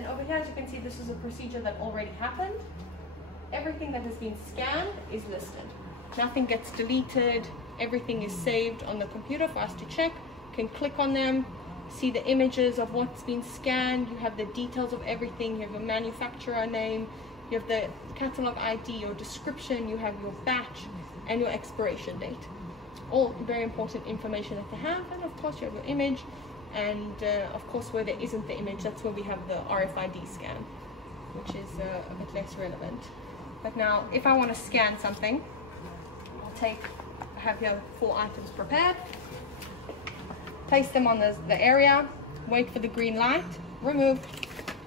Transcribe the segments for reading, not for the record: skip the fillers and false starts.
And over here, as you can see, this is a procedure that already happened. Everything that has been scanned is listed. Nothing gets deleted. Everything is saved on the computer for us to check. You can click on them, see the images of what's been scanned. You have the details of everything. You have your manufacturer name. You have the catalog ID, your description. You have your batch and your expiration date. All very important information that they have. And of course, you have your image. And of course, where there isn't the image, that's where we have the RFID scan, which is a bit less relevant. But now, if I want to scan something, I have here 4 items prepared, place them on the area, wait for the green light, remove.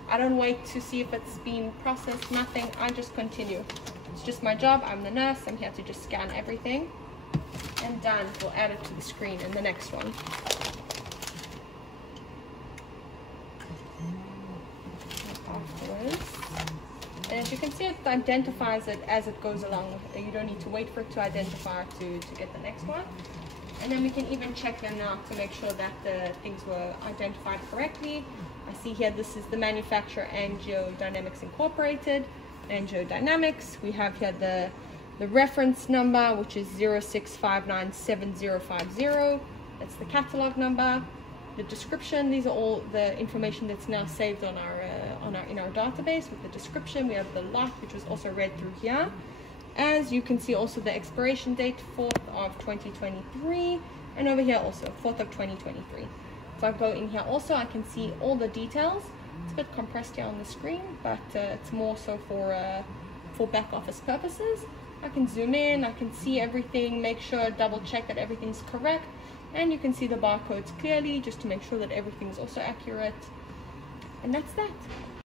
I don't wait to see if it's been processed, nothing, I just continue. It's just my job, I'm the nurse, I'm here to just scan everything. And done, we'll add it to the screen in the next one. Afterwards. And as you can see, it identifies it as it goes along. You don't need to wait for it to identify to get the next one. And then we can even check them now to make sure that the things were identified correctly. I see here this is the manufacturer, AngioDynamics Incorporated. AngioDynamics. We have here the reference number, which is 06597050. That's the catalog number. The description, these are all the information that's now saved on in our database. With the description, we have the lot, which was also read through here. As you can see, also the expiration date, 4th of 2023, and over here also 4th of 2023. If I go in here also, I can see all the details. It's a bit compressed here on the screen, but it's more so for back office purposes. I can zoom in, I can see everything, make sure, double check that everything's correct. And you can see the barcodes clearly, just to make sure that everything's also accurate. And that's that.